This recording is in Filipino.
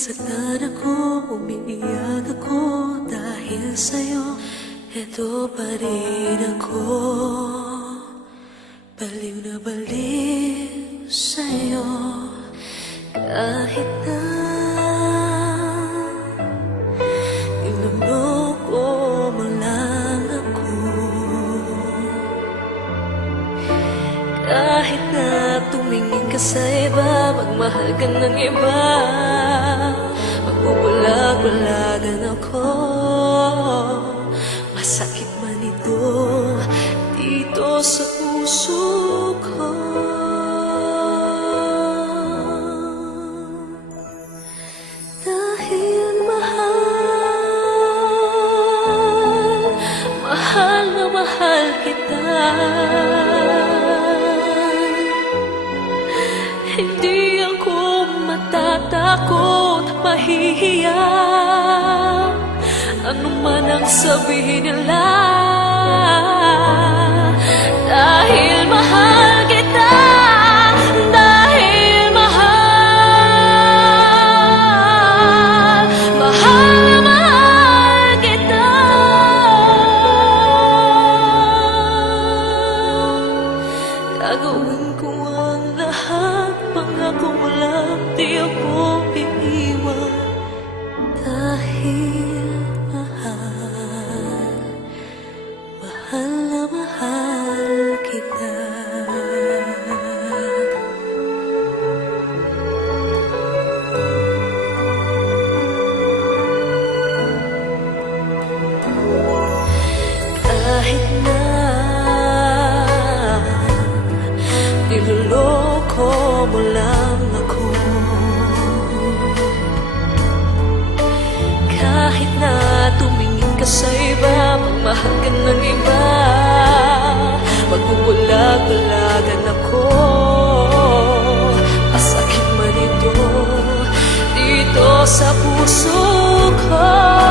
Sinasaktan ako, umiiyak ako dahil sa'yo. Eto pa rin ako, baliw na baliw sa'yo. Kahit na niloloko mo lang ako, kahit na tumingin ka sa iba, magmahal ka ng iba, magbubulag-bulagan ako. Masakit man ito dito sa puso ko. Dahil mahal na mahal kita, hindi ako matatakot, mahihiya ano man ang sabihin nila. Dahil mahal kita, dahil mahal kita. Gagawin ko ang lahat, pangako mo lang, di ako iiwan. Dahil mahal na mahal kita. Kahit na niloloko mo lang ako, kahit na tumingin ka sa iba, magmahal ka ng iba, magbubulag-bulagan ako. Masakit man ito dito sa puso ko.